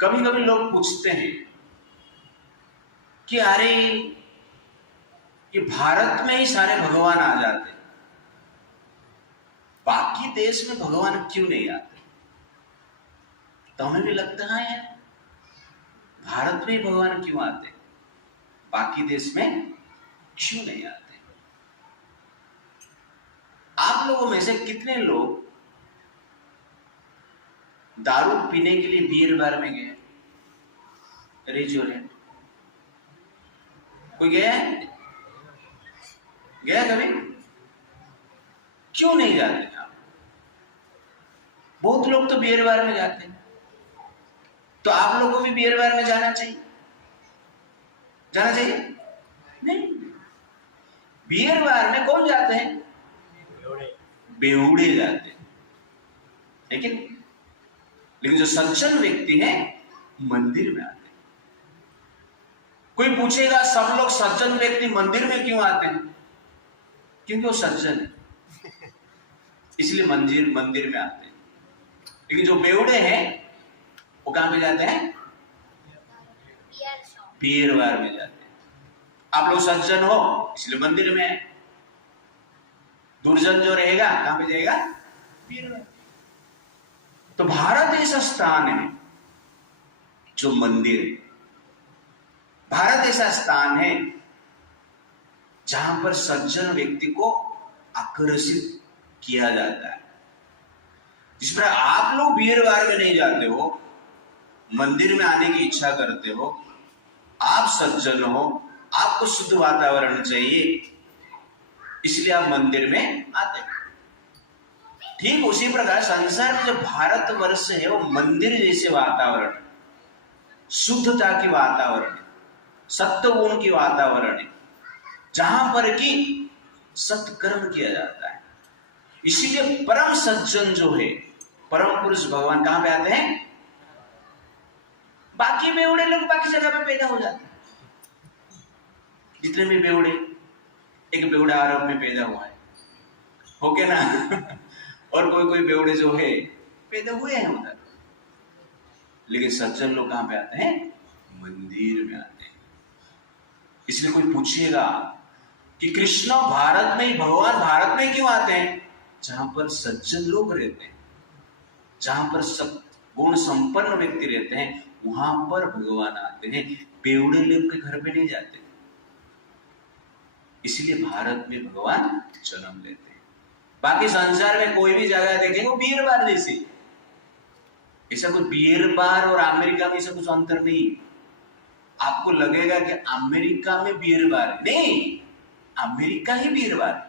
कभी कभी लोग पूछते हैं कि अरे ये भारत में ही सारे भगवान आ जाते, बाकी देश में भगवान क्यों नहीं आते? तो हमें भी लगता है भारत में ही भगवान क्यों आते, बाकी देश में क्यों नहीं आते? आप लोगों में से कितने लोग दारू पीने के लिए बियर बार में गए? रेस्टोरेंट कोई गया है? गया कभी? क्यों नहीं जाते आप? बहुत लोग तो बियर बार में जाते हैं, तो आप लोगों को भी बियर बार में जाना चाहिए। जाना चाहिए? नहीं। बियर बार में कौन जाते हैं? बेहुड़े जाते हैं, लेकिन जो सज्जन व्यक्ति है मंदिर में आते हैं। कोई पूछेगा सब लोग सज्जन व्यक्ति मंदिर में क्यों आते हैं? क्योंकि वो सज्जन है, इसलिए मंदिर में आते हैं। लेकिन जो बेहुड़े हैं वो कहां पे जाते हैं? बियर बार में जाते हैं। आप लोग सज्जन हो इसलिए मंदिर में है, दुर्जन जो रहेगा कहां पे जाएगा? Beer bar. तो भारत ऐसा स्थान है जो मंदिर है। भारत ऐसा स्थान है जहां पर सज्जन व्यक्ति को आकर्षित किया जाता है। जिस पर आप लोग बियर बार में नहीं जाते हो, मंदिर में आने की इच्छा करते हो, आप सज्जन हो, आपको शुद्ध वातावरण चाहिए, इसलिए आप मंदिर में आते हो। ठीक उसी प्रकार संसार में जो भारत वर्ष है वो मंदिर जैसे वातावरण, शुद्धता की वातावरण, सत्य गुण की वातावरण है, जहां पर कि सत्कर्म किया जाता है। इसीलिए परम सज्जन जो है, परम पुरुष भगवान कहां पे आते हैं? बाकी बेवड़े लोग बाकी जगह पे पैदा हो जाते हैं। जितने भी बेवड़े, एक बेवड़ा अरब में पैदा हुआ है, हो के ना और कोई बेवड़े जो है पैदा हुए हैं उधर, लेकिन सज्जन लोग कहां पे आते हैं? मंदिर में आते हैं। इसलिए कोई पूछेगा कि कृष्ण भारत में ही, भगवान भारत में क्यों आते हैं? जहां पर सज्जन लोग रहते हैं, जहां पर सब गुण संपन्न व्यक्ति रहते हैं, वहां पर भगवान आते हैं। बेवड़े लोग के घर पे नहीं जाते। इसलिए भारत में भगवान जन्म लेते हैं। बाकी संसार में कोई भी जगह देखेंगे वो बियर बार जैसी, ऐसा कुछ बियर बार और अमेरिका में ऐसा कुछ अंतर नहीं। आपको लगेगा कि अमेरिका में बियर बार, नहीं, अमेरिका ही बियर बार।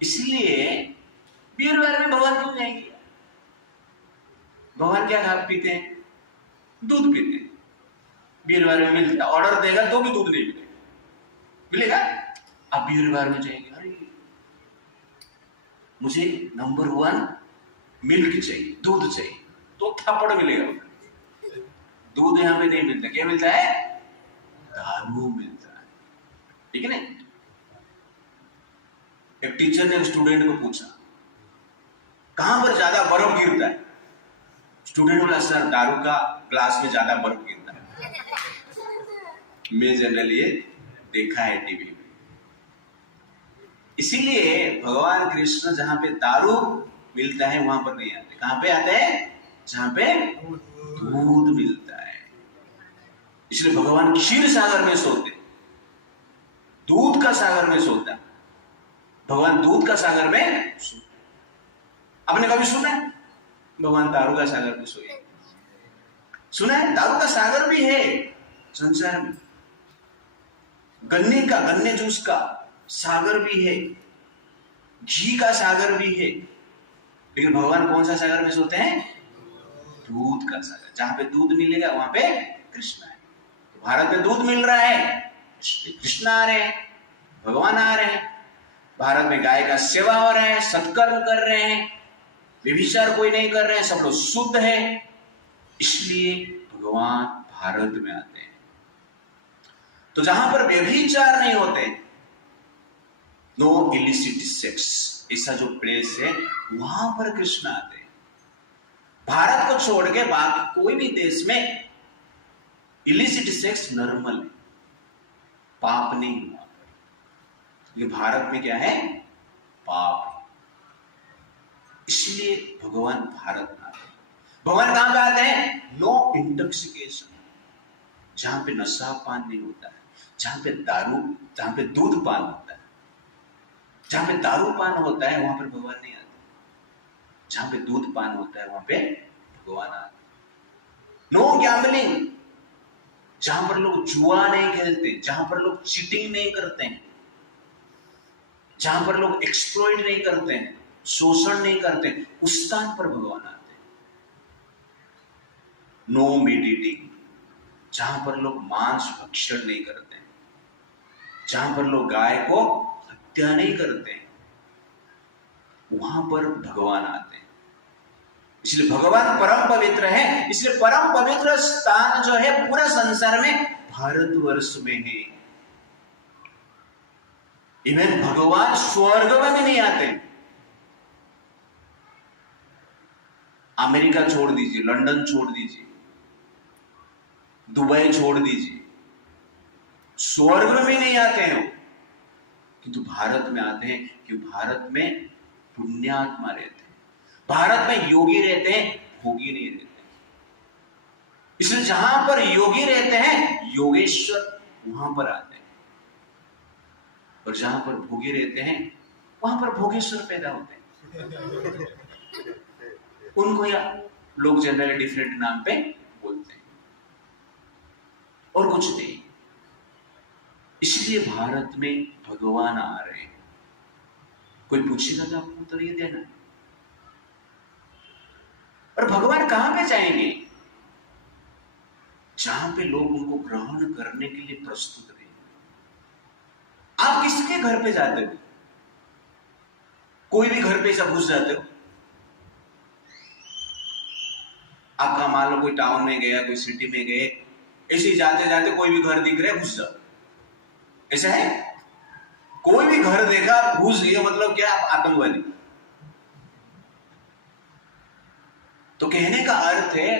इसलिए बियर बार में भगवान क्यों जाएंगे? भगवान क्या पीते हैं? दूध पीते हैं। बियर बार में मिलता, ऑर्डर देगा तो भी दूध नहीं मिलेगा। अब बियर बार में जाएंगे, अरे मुझे नंबर 1 मिल्क चाहिए, दूध चाहिए, तो थप्पड़ मिलेगा। दूध यहां पे नहीं मिलता, क्या मिलता है? दारू मिलता है, ठीक है ना? एक टीचर ने स्टूडेंट को पूछा कहां पर ज्यादा बर्फ गिरता है? स्टूडेंट बोला सर दारू का ग्लास में ज्यादा बर्फ गिरता है। मैं जनरली देखा है टीवी में। इसीलिए भगवान कृष्ण जहां पे दारू मिलता है वहां पर नहीं आते। कहां पे आते हैं? जहां पे दूध मिलता है। इसलिए भगवान क्षीर सागर में सोते, दूध का सागर में सोता। भगवान दूध का सागर में सोता। आपने कभी सुना है भगवान दारू का सागर में सोए? सुना है? दारू का सागर भी है संसार में, गन्ने जूस का सागर भी है, घी का सागर भी है, लेकिन भगवान कौन सा सागर में सोते हैं? दूध का सागर। जहां पे दूध मिलेगा वहां पे कृष्ण है। तो भारत में दूध मिल रहा है, कृष्ण आ रहे हैं, भगवान आ रहे हैं। भारत में गाय का सेवा हो रहा है, सत्कर्म कर रहे हैं, व्यभिचार कोई नहीं कर रहे हैं, सब लोग शुद्ध है, इसलिए भगवान भारत में आते हैं। तो जहां पर व्यभिचार नहीं होते, नो इलिसिट सेक्स, ऐसा जो प्लेस है वहां पर कृष्ण आते हैं। भारत को छोड़ के बाकी कोई भी देश में इलिसिट सेक्स नॉर्मल है, पाप नहीं हुआ। ये भारत में क्या है? पाप। इसलिए भगवान भारत में आते हैं। भगवान कहां पे आते हैं? नो इंटॉक्सिकेशन, जहां पे नशा पान नहीं होता है, जहां पे दूध पान होता है, जहां पे दारू पान होता है वहां पर भगवान नहीं आते, जहां पे दूध पान होता है वहां पे भगवान आते हैं। नो गैम्बलिंग, जहां पर लोग जुआ नहीं खेलते, जहां पर लोग चीटिंग नहीं करते हैं, जहां पर लोग एक्सप्लॉइट नहीं करते हैं, शोषण नहीं करते, उस स्थान पर भगवान आते हैं। नो मीट ईटिंग, जहां पर लोग मांस भक्षण नहीं करते, जहां पर लोग गाय को हत्या नहीं करते, वहां पर भगवान आते हैं। इसलिए भगवान परम पवित्र है। इसलिए परम पवित्र स्थान जो है पूरा संसार में भारतवर्ष में है। इवन भगवान स्वर्ग में भी नहीं आते। अमेरिका छोड़ दीजिए, लंदन छोड़ दीजिए, दुबई छोड़ दीजिए, स्वर्ग में भी नहीं आते हैं, किंतु भारत में आते हैं। क्योंकि भारत में पुण्यात्मा रहते हैं, भारत में योगी रहते हैं, भोगी नहीं रहते। इसलिए जहां पर योगी रहते हैं योगेश्वर वहां पर आते हैं, और जहां पर भोगी रहते हैं वहां पर भोगेश्वर पैदा होते हैं। उनको या लोग जनरली डिफरेंट नाम पे बोलते हैं, और कुछ नहीं। इसलिए भारत में भगवान आ रहे हैं। कोई पूछेगा तो आपको उत्तर ये देना है। और भगवान कहां पे जाएंगे? जहां पे लोग उनको ग्रहण करने के लिए प्रस्तुत रहे। आप किसके घर पे जाते हो? कोई भी घर पे ऐसा घुस जाते हो? आपका मान लो कोई टाउन में गया, कोई सिटी में गए, ऐसे ही जाते जाते कोई भी घर दिख रहा है, घुस जाओ, ऐसा है? कोई भी घर देखा घुस गए, मतलब क्या? आप आतंकवादी। तो कहने का अर्थ है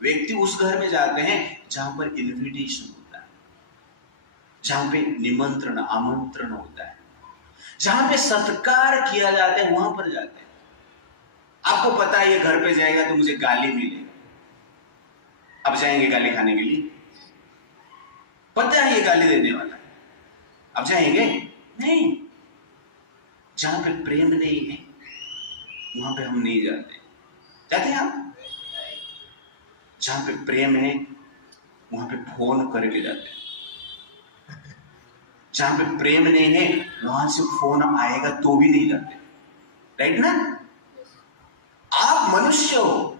व्यक्ति उस घर में जाते हैं जहां पर इन्विटेशन होता है, जहां पे निमंत्रण आमंत्रण होता है, जहां पे सत्कार किया जाता है, वहां पर जाते हैं। आपको पता है ये घर पे जाएगा तो मुझे गाली मिलेगी, अब जाएंगे गाली खाने के लिए? पता है ये गाली देने वाला है, अब जाएंगे? नहीं। जहां पे प्रेम नहीं है वहां पे हम नहीं जाते। जाते हैं आप? जहां पे प्रेम है वहां पे फोन करके जाते हैं। जहां पे प्रेम नहीं है वहां से फोन आएगा तो भी नहीं जाते। राइट ना? आप मनुष्य हो,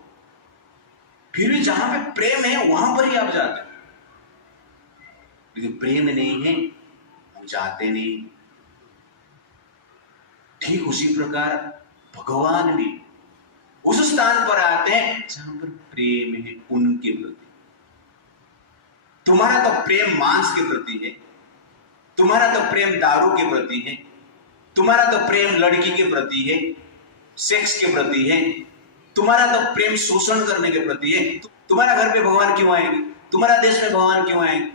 फिर भी जहां पे प्रेम है वहां पर ही आप जाते हो। लेकिन प्रेम नहीं है हम जाते नहीं। ठीक उसी प्रकार भगवान भी उस स्थान पर आते हैं जहां पर प्रेम है उनके प्रति। तुम्हारा तो प्रेम मांस के प्रति है, तुम्हारा तो प्रेम दारू के प्रति है, तुम्हारा तो प्रेम लड़की के प्रति है, सेक्स के प्रति है, तुम्हारा तो प्रेम शोषण करने के प्रति है। तुम्हारा घर पे भगवान क्यों आएंगे? तुम्हारा देश में भगवान क्यों आएंगे?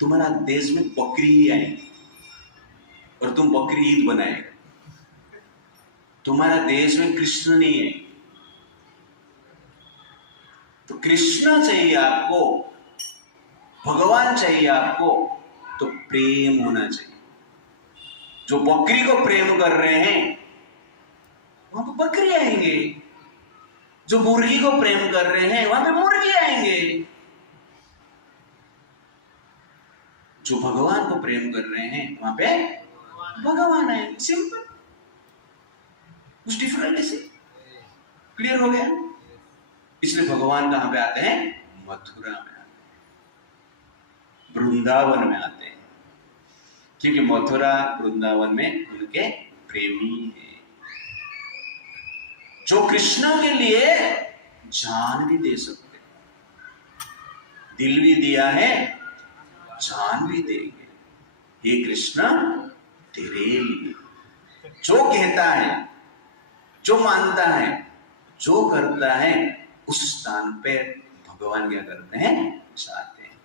तुम्हारा देश में बकरी ही आएंगे और तुम बकरी ईद बनाएगा। तुम्हारा देश में कृष्ण नहीं है। तो कृष्ण चाहिए आपको, भगवान चाहिए आपको, तो प्रेम होना चाहिए। जो बकरी को प्रेम कर रहे हैं वहां पे बकरी आएंगे, जो मुर्गी को प्रेम कर रहे हैं वहां पे मुर्गी आएंगे, जो भगवान को प्रेम कर रहे हैं वहां पे भगवान आएंगे। सिंपल। कुछ डिफरेंट से क्लियर हो गया? इसलिए भगवान कहां पे आते हैं? मथुरा में आते हैं, वृंदावन में आते हैं, क्योंकि मथुरा वृंदावन में उनके प्रेमी हैं, जो कृष्ण के लिए जान भी दे सकते, दिल भी दिया है, जान भी देंगे। हे कृष्ण तेरे लिए। जो कहता है, जो मानता है, जो करता है उस स्थान पे भगवान क्या करते हैं, चाहते हैं।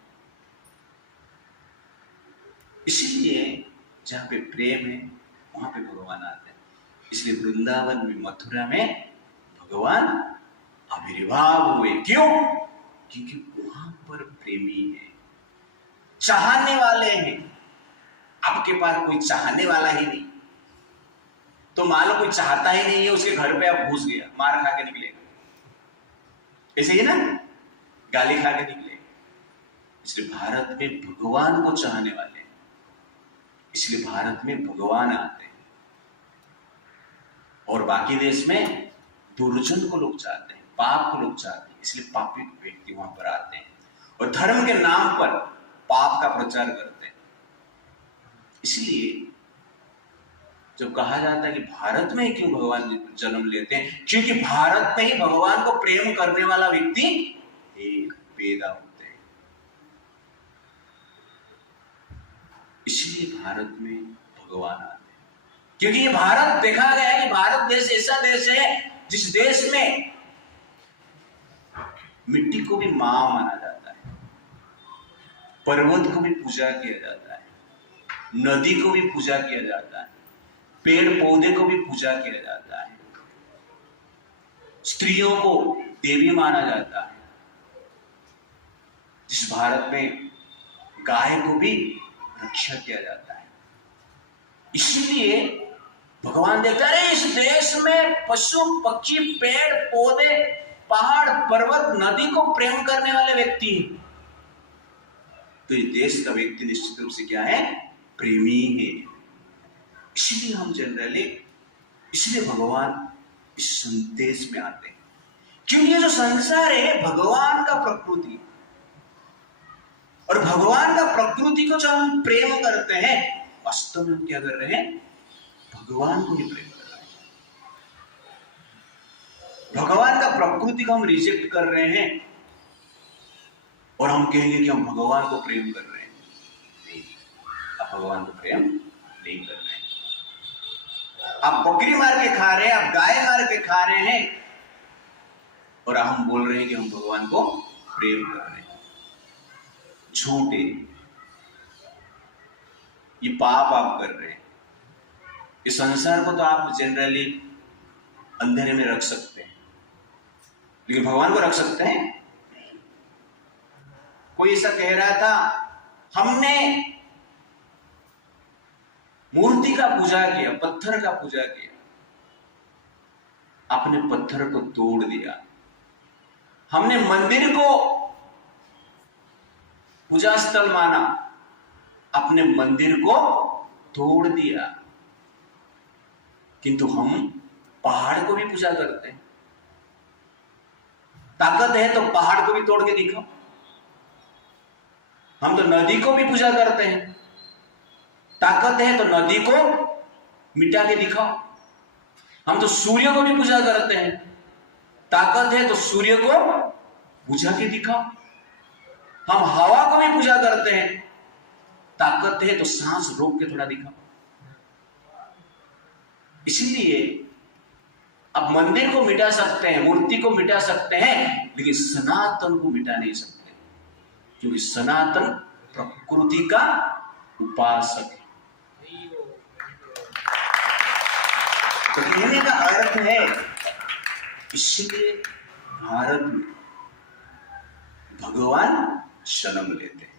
इसलिए जहां पे प्रेम है वहां पे भगवान आते हैं। इसलिए वृंदावन में, मथुरा में भगवान आविर्भाव हुए। क्यों? क्योंकि वहां पर प्रेमी है, चाहने वाले हैं। आपके पास कोई चाहने वाला ही नहीं, तो मान लो कोई चाहता ही नहीं है, उसके घर पे आप घुस गया, मार खा के निकलेगा। ऐसे ही ना, गाली खा के निकलेगा। इसलिए भारत में भगवान को चाहने वाले हैं, इसलिए भारत में भगवान आते हैं। और बाकी देश में दुर्जन को लोग चाहते हैं, पाप को लोग चाहते हैं, इसलिए पापी व्यक्ति वहां पर आते हैं और धर्म के नाम पर पाप का प्रचार करते हैं। इसलिए जब कहा जाता है कि भारत में क्यों भगवान जन्म लेते हैं, क्योंकि भारत में ही भगवान को प्रेम करने वाला व्यक्ति एक पैदा होते हैं। इसलिए भारत में भगवान आते हैं, क्योंकि ये भारत, देखा गया है कि भारत देश ऐसा देश है जिस देश में मिट्टी को भी मां माना जाता है, पर्वत को भी पूजा किया जाता है, नदी को भी पूजा किया जाता है, पेड़ पौधे को भी पूजा किया जाता है, स्त्रियों को देवी माना जाता है। जिस भारत में गाय को भी रक्षा किया जाता है। इसलिए भगवान देखता है इस देश में पशु पक्षी पेड़ पौधे पहाड़ पर्वत नदी को प्रेम करने वाले व्यक्ति हैं, तो इस देश का व्यक्ति निश्चित रूप से क्या है, प्रेमी है। इसलिए हम जनरली, इसलिए भगवान इस संदेश में आते हैं, क्योंकि ये जो संसार है भगवान का प्रकृति, और भगवान का प्रकृति को जब हम प्रेम करते हैं, वास्तव में हम क्या कर रहे हैं, भगवान को ही प्रेम कर रहे हैं। भगवान का प्रकृति को हम रिजेक्ट कर रहे हैं और हम कहेंगे कि हम भगवान को प्रेम कर रहे हैं। नहीं, आप भगवान को प्रेम नहीं कर रहे हैं। आप बकरी मार के खा रहे हैं, आप गाय मार के खा रहे हैं, और हम बोल रहे हैं कि हम भगवान को प्रेम कर रहे हैं। झूठे, ये पाप आप कर रहे हैं। इस संसार को तो आप जनरली अंधेरे में रख सकते हैं, लेकिन भगवान को रख सकते हैं? कोई ऐसा कह रहा था, हमने मूर्ति का पूजा किया, पत्थर का पूजा किया, अपने पत्थर को तोड़ दिया। हमने मंदिर को पूजा स्थल माना, अपने मंदिर को तोड़ दिया। किंतु हम पहाड़ को भी पूजा करते हैं। ताकत है तो पहाड़ को भी तोड़ के दिखाओ। हम तो नदी को भी पूजा करते हैं, ताकत है तो नदी को मिटा के दिखाओ। हम तो सूर्य को भी पूजा करते हैं, ताकत है तो सूर्य को बुझा के दिखाओ। हम हवा को भी पूजा करते हैं, ताकत है तो सांस रोक के थोड़ा दिखाओ। इसलिए अब मंदिर को मिटा सकते हैं, मूर्ति को मिटा सकते हैं, लेकिन सनातन को मिटा नहीं सकते, क्योंकि सनातन प्रकृति का उपासक है। तो कहने का अर्थ है, इसलिए भारत में भगवान जन्म लेते हैं।